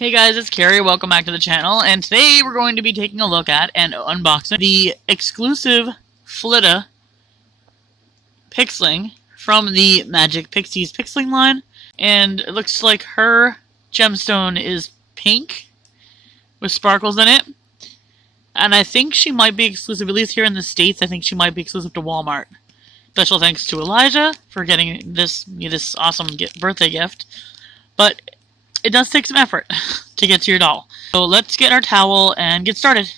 Hey guys, it's Carrie. Welcome back to the channel, and today we're going to be taking a look at and unboxing the exclusive Flitta Pixling from the Magic Pixies Pixling line. And it looks like her gemstone is pink with sparkles in it. And I think she might be exclusive, at least here in the States, I think she might be exclusive to Walmart. Special thanks to Elijah for getting this awesome birthday gift. But it does take some effort to get to your doll. So let's get our towel and get started.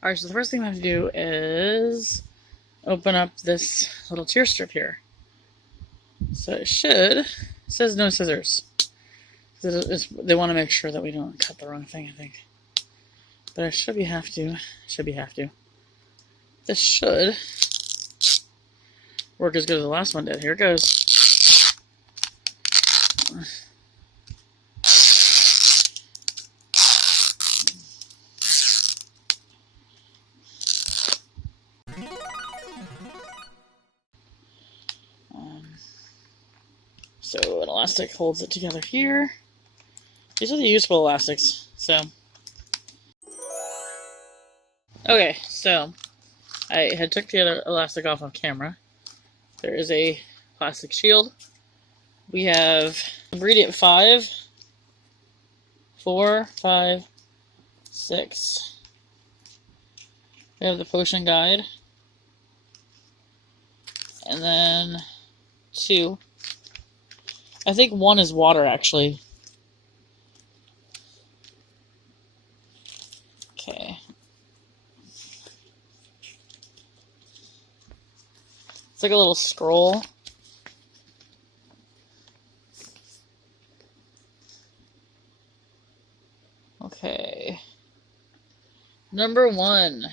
Alright, so the first thing we have to do is open up this little tear strip here. So it says no scissors. They want to make sure that we don't cut the wrong thing, I think. But it should be have to. This should work as good as the last one did. Here it goes. So an elastic holds it together here. These are the useful elastics, so. Okay, so I had took the other elastic off on camera. There is a plastic shield. We have ingredient 5, 4, 5, 6. We have the potion guide. And then 2. I think 1 is water, actually. Okay. It's like a little scroll. Okay. Number 1.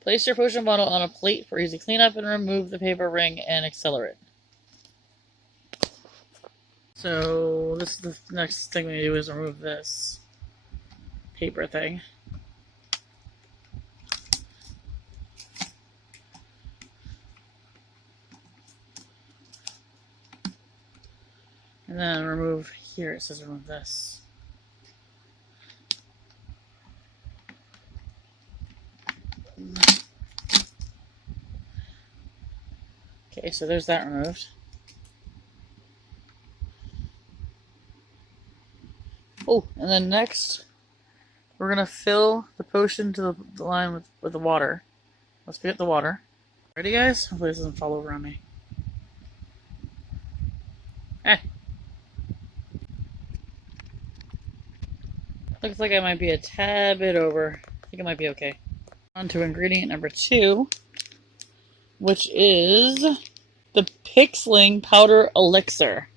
Place your potion bottle on a plate for easy cleanup and remove the paper ring and accelerate. So this is the next thing we do is remove this paper thing. And then remove here, it says remove this. Okay, so there's that removed. Oh, and then next, we're going to fill the potion to the line with the water. Let's get the water. Ready, guys? Hopefully this doesn't fall over on me. Eh. Looks like I might be a tad bit over. I think it might be okay. On to ingredient number 2, which is the Pixling Powder Elixir.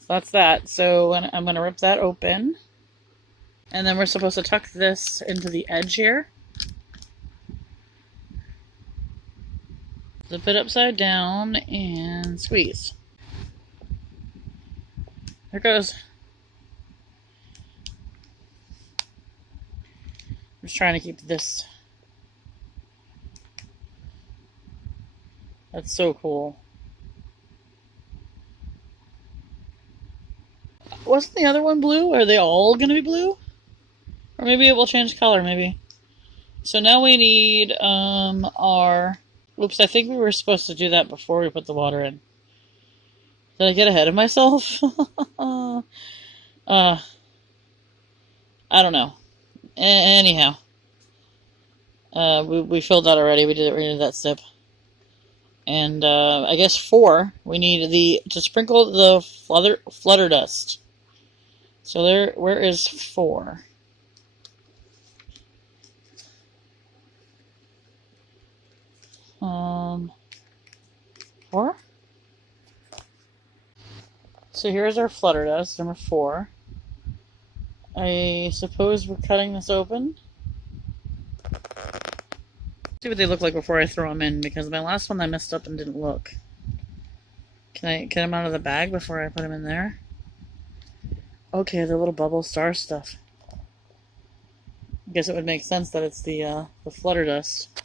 So that's that. So I'm going to rip that open. And then we're supposed to tuck this into the edge here. Flip it upside down and squeeze. There it goes. I'm just trying to keep this. That's so cool. Wasn't the other one blue? Are they all going to be blue? Or maybe it will change color, maybe. So now we need our... Oops, I think we were supposed to do that before we put the water in. Did I get ahead of myself? I don't know. Anyhow. We filled that already. We did that sip. And I guess 4, we need to sprinkle the flutter dust. So where is 4? Four? So here's our flutter dust, number 4. I suppose we're cutting this open. See what they look like before I throw them in, because my last one I messed up and didn't look. Can I get them out of the bag before I put them in there? Okay, the little bubble star stuff. I guess it would make sense that it's the flutter dust.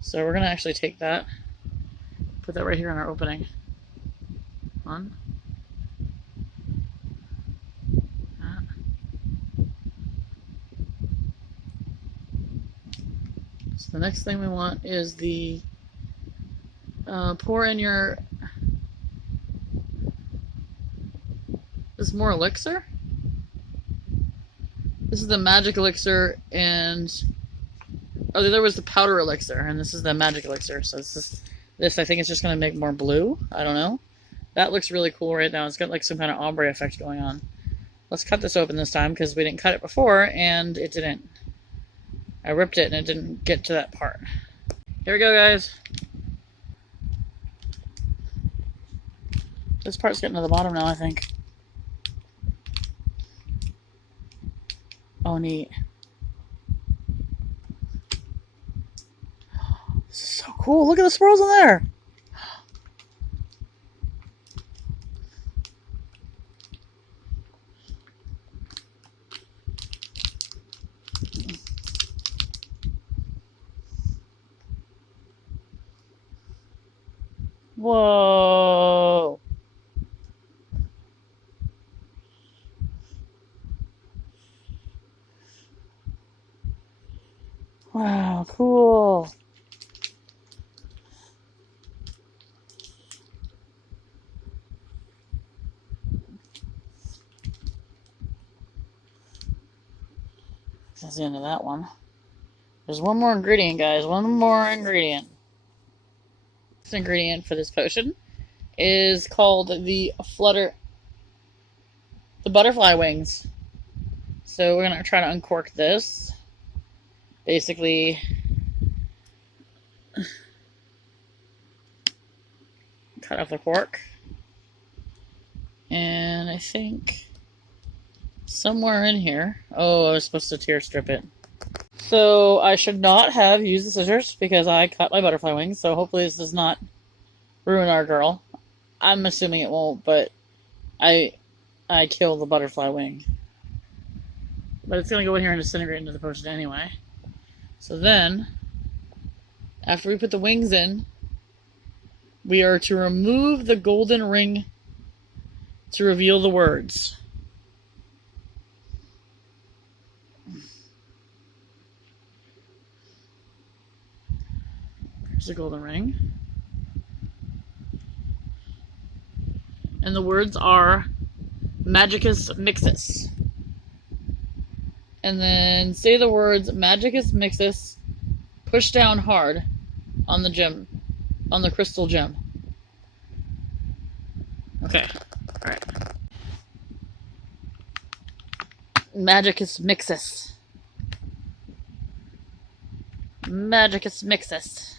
So we're going to actually take that, put that right here in our opening. On. So the next thing we want is the pour in your. This is more elixir. This is the magic elixir, and oh, there was the powder elixir, and this is the magic elixir. So this I think is just gonna make more blue. I don't know. That looks really cool right now. It's got like some kind of ombre effect going on. Let's cut this open this time because we didn't cut it before and it didn't. I ripped it and it didn't get to that part. Here we go, guys. This part's getting to the bottom now, I think. Oh, neat. This is so cool. Look at the swirls in there. Whoa. Wow, cool. That's the end of that one. There's one more ingredient, guys. One more ingredient. This ingredient for this potion is called the Flitta, the butterfly wings. So we're gonna try to uncork this. Basically, cut off the cork, and I think somewhere in here. Oh, I was supposed to tear strip it. So I should not have used the scissors because I cut my butterfly wings. So hopefully this does not ruin our girl. I'm assuming it won't, but I killed the butterfly wing. But it's gonna go in here and disintegrate into the potion anyway. So then, after we put the wings in, we are to remove the golden ring to reveal the words. There's the golden ring. And the words are Magicus Mixus. And then say the words Magicus Mixus, push down hard on the gem, on the crystal gem. Okay, alright. Magicus Mixus. Magicus Mixus.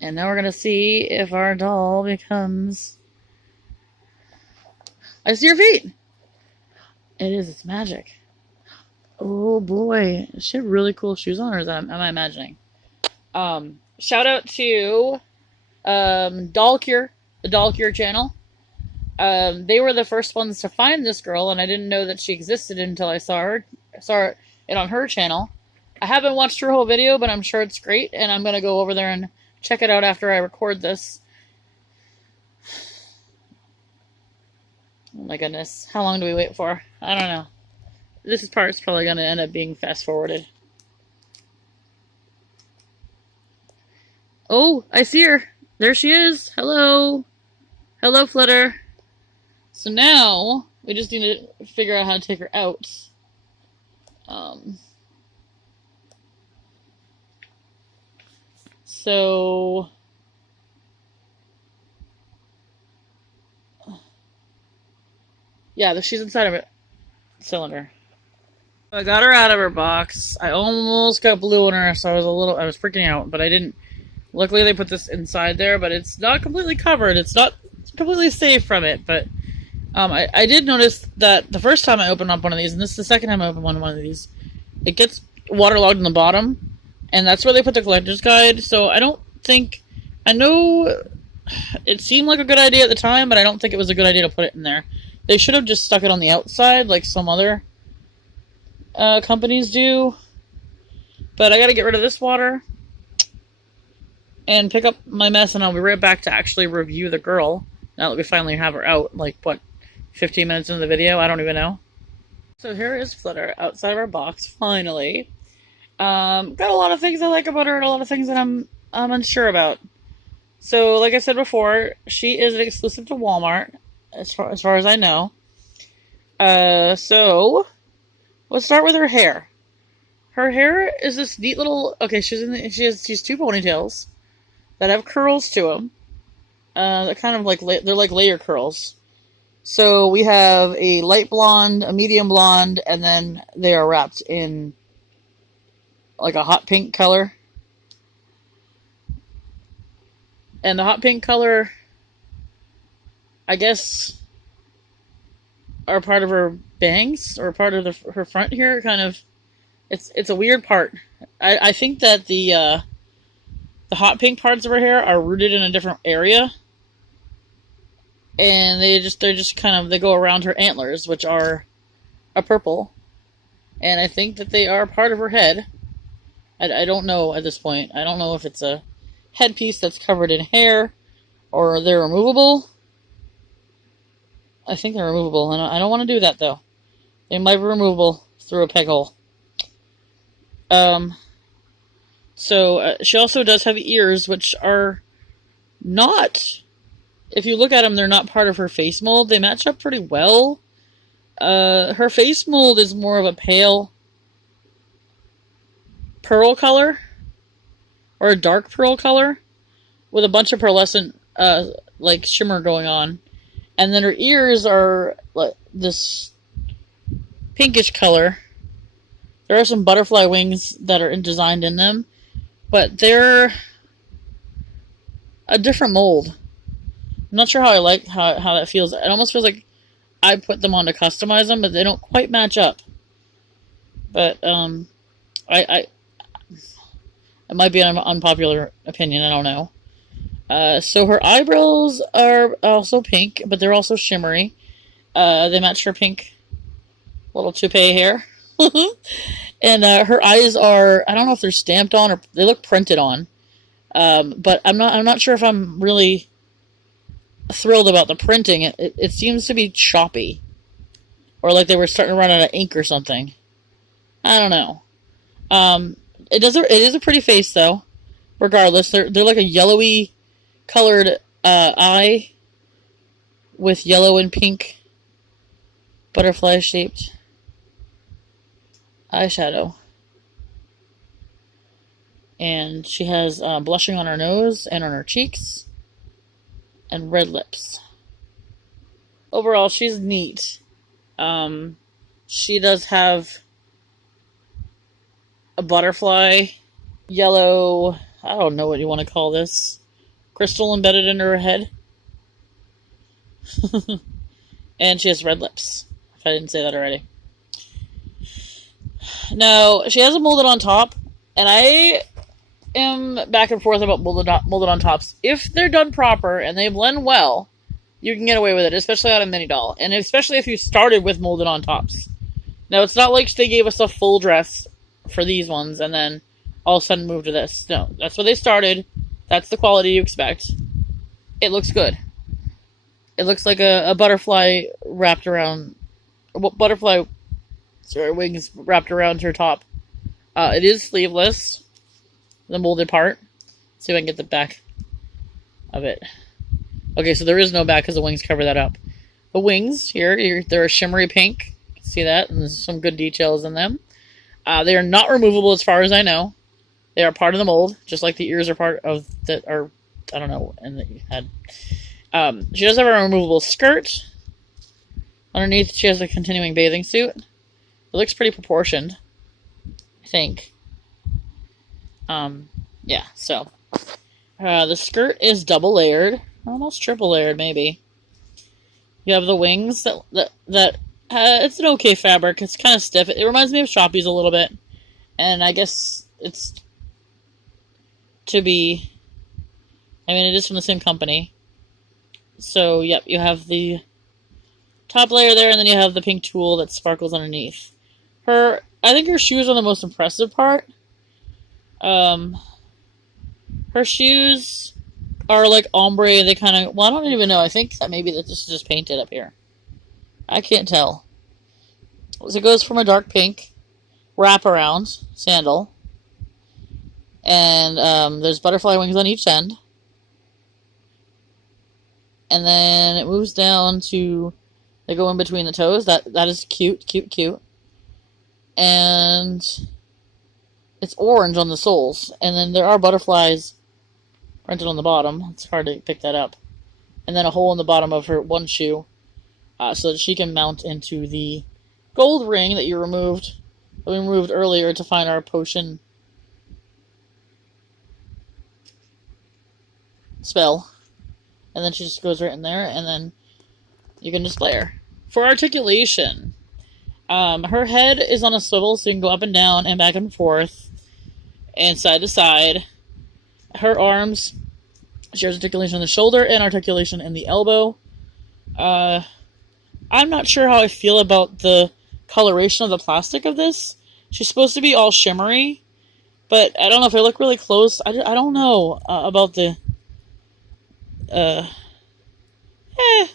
And now we're gonna see if our doll becomes... I see your feet! It is, it's magic. Oh boy. Does she have really cool shoes on, or is that, am I imagining? Shout out to Doll Cure, the Doll Cure channel. They were the first ones to find this girl, and I didn't know that she existed until I saw it on her channel. I haven't watched her whole video, but I'm sure it's great, and I'm gonna go over there and check it out after I record this. Oh my goodness. How long do we wait for? I don't know. This part's probably going to end up being fast-forwarded. Oh, I see her. There she is. Hello. Hello, Flitter. So now, we just need to figure out how to take her out. So... yeah, she's inside of a cylinder. I got her out of her box. I almost got blue on her, so I was freaking out, but I didn't. Luckily, they put this inside there, but it's not completely covered. It's not completely safe from it, but I did notice that the first time I opened up one of these, and this is the second time I opened one of these, it gets waterlogged in the bottom, and that's where they put the collector's guide, so I don't think... I know it seemed like a good idea at the time, but I don't think it was a good idea to put it in there. They should have just stuck it on the outside, like some other companies do. But I gotta get rid of this water. and pick up my mess, and I'll be right back to actually review the girl. Now that we finally have her out, like, what, 15 minutes into the video? I don't even know. So here is Flitta outside of our box, finally. Got a lot of things I like about her and a lot of things that I'm unsure about. So, like I said before, she is exclusive to Walmart, as far as I know. So let's start with her hair. Her hair is this neat little. Okay, she's two ponytails that have curls to them. They're kind of like they're like layer curls. So we have a light blonde, a medium blonde, and then they are wrapped in like a hot pink color. And the hot pink color, I guess, are part of her bangs or part of her front here. Kind of, it's a weird part. I think that the hot pink parts of her hair are rooted in a different area, and they're just kind of, they go around her antlers, which are a purple, and I think that they are part of her head. I don't know at this point. I don't know if it's a headpiece that's covered in hair or they're removable. I think they're removable, and I don't want to do that though. They might be removable through a peg hole. So she also does have ears, which are not, if you look at them, they're not part of her face mold. They match up pretty well. Her face mold is more of a pale pearl color, or a dark pearl color, with a bunch of pearlescent, like, shimmer going on. And then her ears are like this pinkish color. There are some butterfly wings that are designed in them, but they're a different mold. I'm not sure how I like how that feels. It almost feels like I put them on to customize them, but they don't quite match up. But it might be an unpopular opinion, I don't know. So her eyebrows are also pink, but they're also shimmery. They match her pink little toupee hair. And her eyes are, I don't know if they're stamped on or they look printed on. But I'm not sure if I'm really thrilled about the printing. It seems to be choppy, or like they were starting to run out of ink or something. I don't know. It is a pretty face though. Regardless, they're like a yellowy colored eye with yellow and pink butterfly shaped eyeshadow. And she has blushing on her nose and on her cheeks and red lips. Overall, she's neat. She does have a butterfly yellow, I don't know what you want to call this, crystal embedded in her head. And she has red lips, if I didn't say that already. Now, she has a molded on top, and I am back and forth about molded on tops. If they're done proper and they blend well, you can get away with it, especially on a mini doll, and especially if you started with molded on tops. Now, it's not like they gave us a full dress for these ones and then all of a sudden moved to this. No, that's where they started. That's the quality you expect. It looks good. It looks like a butterfly wrapped around, wings wrapped around her top. It is sleeveless, the molded part. Let's see if I can get the back of it. Okay, so there is no back because the wings cover that up. The wings here, they're a shimmery pink. You can see that, and there's some good details in them. They are not removable as far as I know. They are part of the mold, just like the ears are part of that are, I don't know, and that you had. She does have a removable skirt. Underneath, she has a continuing bathing suit. It looks pretty proportioned, I think. Yeah, so. The skirt is double layered. Almost triple layered, maybe. You have the wings that it's an okay fabric. It's kind of stiff. It reminds me of Shopee's a little bit. And I guess it's to be, I mean, it is from the same company. So, yep, you have the top layer there, and then you have the pink tulle that sparkles underneath. I think her shoes are the most impressive part. Her shoes are like ombre. They kind of, well, I don't even know. I think that maybe that this is just painted up here. I can't tell. So it goes from a dark pink wraparound sandal. And there's butterfly wings on each end. And then it moves down to, they go in between the toes. That is cute, cute, cute. And it's orange on the soles. And then there are butterflies printed on the bottom. It's hard to pick that up. And then a hole in the bottom of her one shoe so that she can mount into the gold ring that we removed earlier to find our potion spell. And then she just goes right in there, and then you can display her. For articulation, her head is on a swivel, so you can go up and down and back and forth and side to side. Her arms, she has articulation in the shoulder and articulation in the elbow. I'm not sure how I feel about the coloration of the plastic of this. She's supposed to be all shimmery, but I don't know if I look really close. I don't know about the... I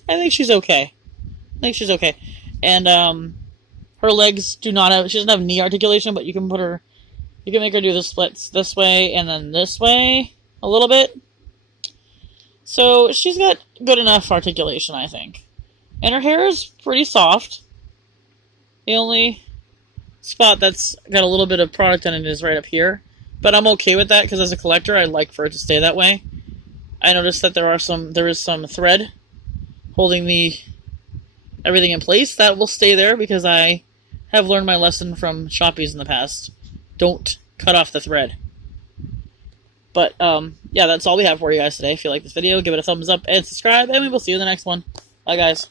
think she's okay. And, her legs do not have... She doesn't have knee articulation, but you can make her do the splits this way and then this way a little bit. So she's got good enough articulation, I think. And her hair is pretty soft. The only spot that's got a little bit of product on it is right up here. But I'm okay with that because as a collector, I'd like for it to stay that way. I noticed that there is some thread holding everything in place. That will stay there because I have learned my lesson from Shoppies in the past. Don't cut off the thread. But, yeah, that's all we have for you guys today. If you like this video, give it a thumbs up and subscribe, and we will see you in the next one. Bye, guys.